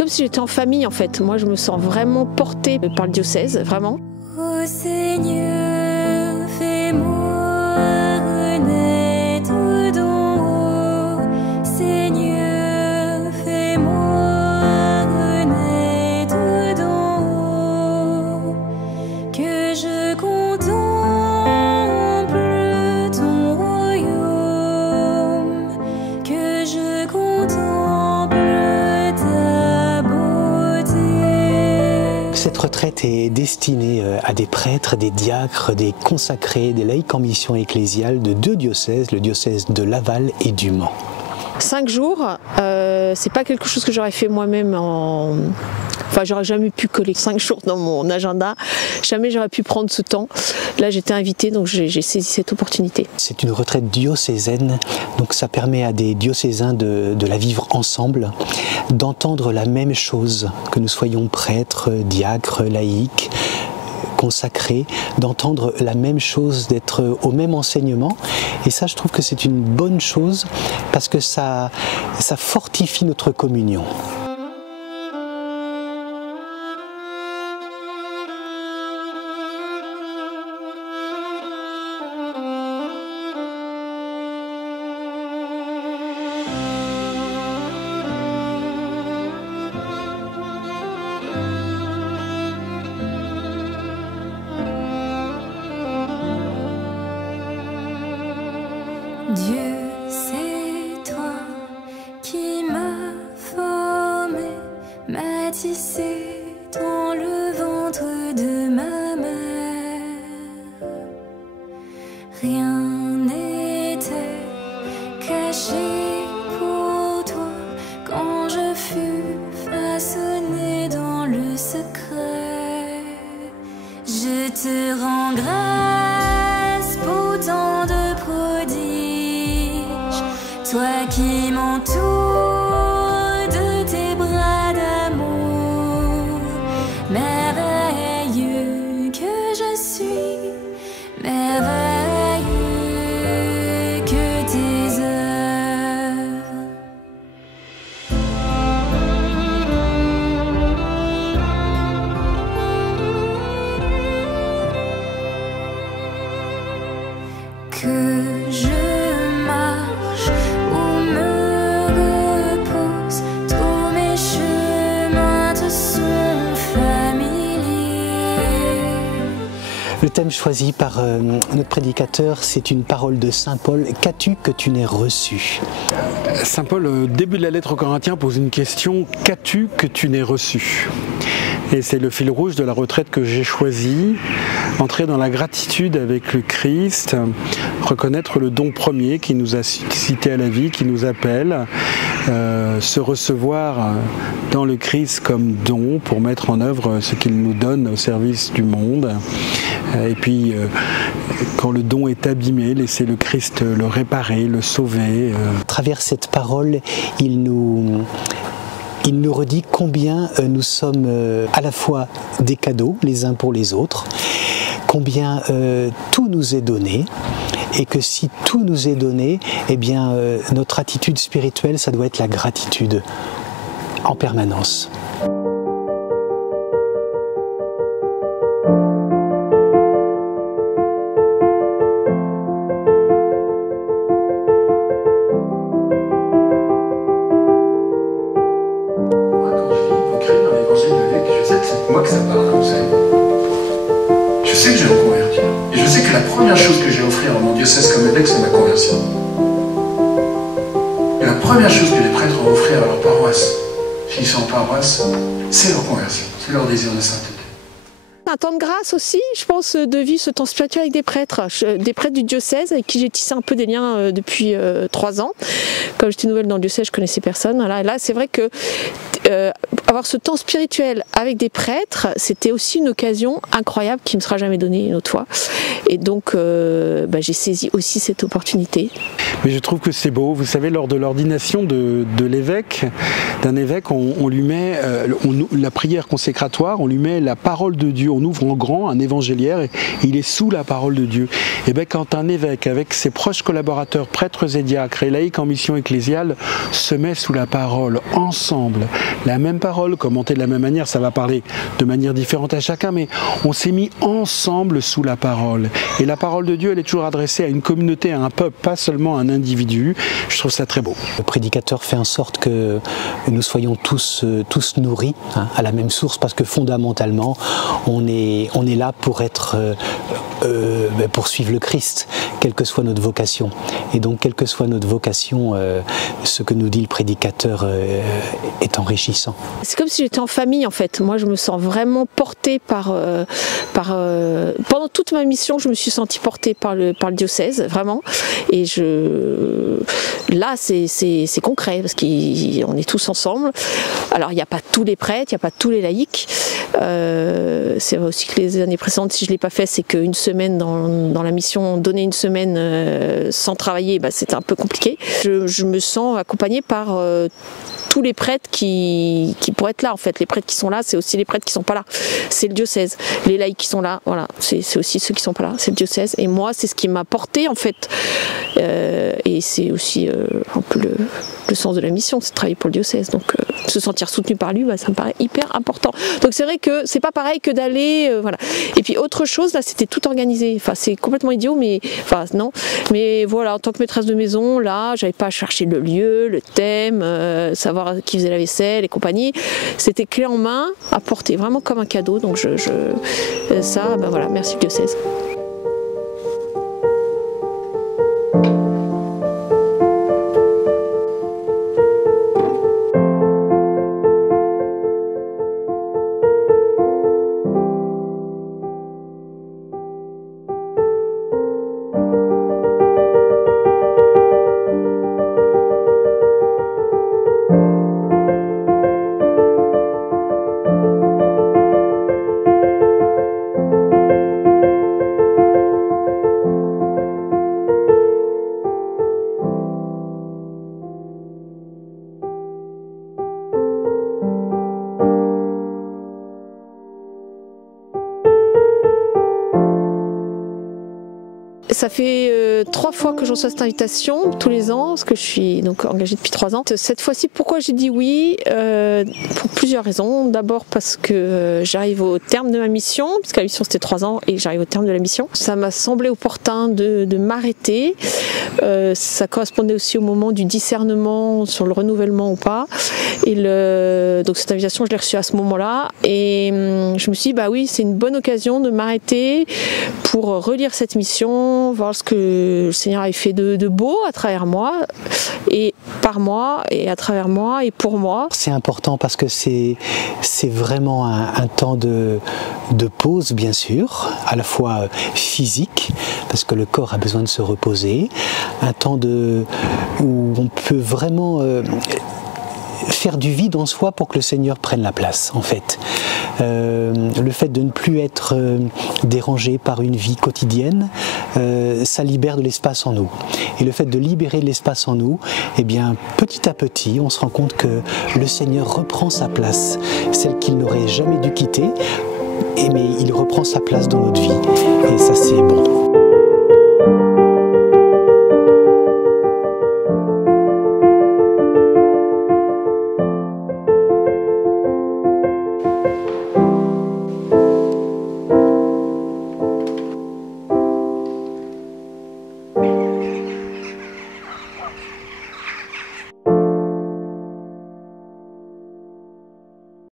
comme si j'étais en famille en fait. Moi je me sens vraiment portée par le diocèse, vraiment. Ô Seigneur, fais-moi renaître d'en haut. Seigneur, fais-moi renaître d'en haut. Que je contemple ton royaume, que je contemple ta beauté. Cette retraite est destinée à des prêtres, des diacres, des consacrés, des laïcs en mission ecclésiale de 2 diocèses, le diocèse de Laval et du Mans. 5 jours, c'est pas quelque chose que j'aurais fait moi-même en... Enfin, j'aurais jamais pu coller 5 jours dans mon agenda. Jamais j'aurais pu prendre ce temps. Là, j'étais invitée, donc j'ai saisi cette opportunité. C'est une retraite diocésaine, donc ça permet à des diocésains de la vivre ensemble, d'entendre la même chose, que nous soyons prêtres, diacres, laïcs, consacrés, d'entendre la même chose, d'être au même enseignement. Et ça, je trouve que c'est une bonne chose parce que ça fortifie notre communion. Dieu, c'est toi qui m'as formé, m'as tissé dans le ventre de ma mère. Rien n'était caché pour toi quand je fus façonné dans le secret. Je te rends grâce pour tant de prodiges, toi qui m'entoures de tes bras d'amour. Merveilleux que je suis, merveilleux que tes œuvres. Que je marche ou me repose, tous mes chemins te sont familiers. Le thème choisi par notre prédicateur, c'est une parole de Saint Paul. Qu'as-tu que tu n'aies reçu? Saint Paul, au début de la lettre aux Corinthiens, pose une question: qu'as-tu que tu n'aies reçu? Et c'est le fil rouge de la retraite que j'ai choisi. Entrer dans la gratitude avec le Christ, reconnaître le don premier qui nous a suscité à la vie, qui nous appelle, se recevoir dans le Christ comme don pour mettre en œuvre ce qu'il nous donne au service du monde. Et puis, quand le don est abîmé, laisser le Christ le réparer, le sauver. À travers cette parole, il nous redit combien nous sommes à la fois des cadeaux les uns pour les autres, combien tout nous est donné, et que si tout nous est donné, eh bien notre attitude spirituelle, ça doit être la gratitude en permanence. Moi que ça parle, vous savez. Je sais que je vais me convertir. Et je sais que la première chose que j'ai à offrir à mon diocèse comme évêque, c'est ma conversion. Et la première chose que les prêtres vont offrir à leur paroisse, s'ils sont en paroisse, c'est leur conversion, c'est leur désir de sainteté. Un temps de grâce aussi, je pense, de vivre ce temps spirituel avec des prêtres du diocèse avec qui j'ai tissé un peu des liens depuis 3 ans. Comme j'étais nouvelle dans le diocèse, je connaissais personne. Voilà. Et là, c'est vrai que avoir ce temps spirituel avec des prêtres, c'était aussi une occasion incroyable qui ne me sera jamais donnée une autre fois. Et donc, j'ai saisi aussi cette opportunité. Mais je trouve que c'est beau. Vous savez, lors de l'ordination de l'évêque, d'un évêque, on lui met la prière consécratoire, on lui met la parole de Dieu. On ouvre en grand un évangéliaire et il est sous la parole de Dieu. Et bien, quand un évêque, avec ses proches collaborateurs, prêtres et diacres et laïcs en mission ecclésiale, se met sous la parole ensemble, la même parole paroles commentées de la même manière, ça va parler de manière différente à chacun, mais on s'est mis ensemble sous la parole. Et la parole de Dieu, elle est toujours adressée à une communauté, à un peuple, pas seulement à un individu. Je trouve ça très beau. Le prédicateur fait en sorte que nous soyons tous nourris à la même source, parce que fondamentalement, on est là pour être, pour suivre le Christ, quelle que soit notre vocation. Et donc, quelle que soit notre vocation, ce que nous dit le prédicateur est enrichissant. C'est comme si j'étais en famille en fait. Moi, je me sens vraiment portée par pendant toute ma mission, je me suis sentie portée par le diocèse, vraiment. Et là, c'est concret parce qu'on est tous ensemble. Alors, il n'y a pas tous les prêtres, il n'y a pas tous les laïcs. C'est vrai aussi que les années précédentes, si je ne l'ai pas fait, c'est qu'une semaine dans la mission, donner une semaine sans travailler, bah, c'était un peu compliqué. Je me sens accompagnée par tous les prêtres qui pourraient être là en fait. Les prêtres qui sont là, c'est aussi les prêtres qui sont pas là. C'est le diocèse. Les laïcs qui sont là, voilà, c'est aussi ceux qui sont pas là, c'est le diocèse. Et moi, c'est ce qui m'a porté en fait. Et c'est aussi un peu le sens de la mission, c'est de travailler pour le diocèse. Donc se sentir soutenu par lui, bah, ça me paraît hyper important. Donc c'est vrai que c'est pas pareil que d'aller, voilà. Et puis autre chose, là, c'était tout organisé. Enfin, c'est complètement idiot, mais enfin non. Mais voilà, en tant que maîtresse de maison, là, j'avais pas à chercher le lieu, le thème, savoir qui faisait la vaisselle et compagnie. C'était clé en main, apporté vraiment comme un cadeau. Donc ça, ben voilà, merci le diocèse. Ça fait 3 fois que je reçois cette invitation, tous les ans, parce que je suis donc engagée depuis 3 ans. Cette fois-ci, pourquoi j'ai dit oui? Pour plusieurs raisons. D'abord parce que j'arrive au terme de ma mission, puisque la mission c'était 3 ans et j'arrive au terme de la mission. Ça m'a semblé opportun de m'arrêter. Ça correspondait aussi au moment du discernement sur le renouvellement ou pas. Et donc cette invitation, je l'ai reçue à ce moment-là. Et je me suis dit, bah oui, c'est une bonne occasion de m'arrêter pour relire cette mission, voir ce que le Seigneur avait fait de beau à travers moi, et par moi, et à travers moi, et pour moi. C'est important parce que c'est vraiment un temps de pause, bien sûr, à la fois physique, parce que le corps a besoin de se reposer, un temps où on peut vraiment faire du vide en soi pour que le Seigneur prenne la place, en fait. Le fait de ne plus être dérangé par une vie quotidienne, ça libère de l'espace en nous. Et le fait de libérer de l'espace en nous, eh bien, petit à petit, on se rend compte que le Seigneur reprend sa place, celle qu'il n'aurait jamais dû quitter, mais il reprend sa place dans notre vie. Et ça, c'est bon.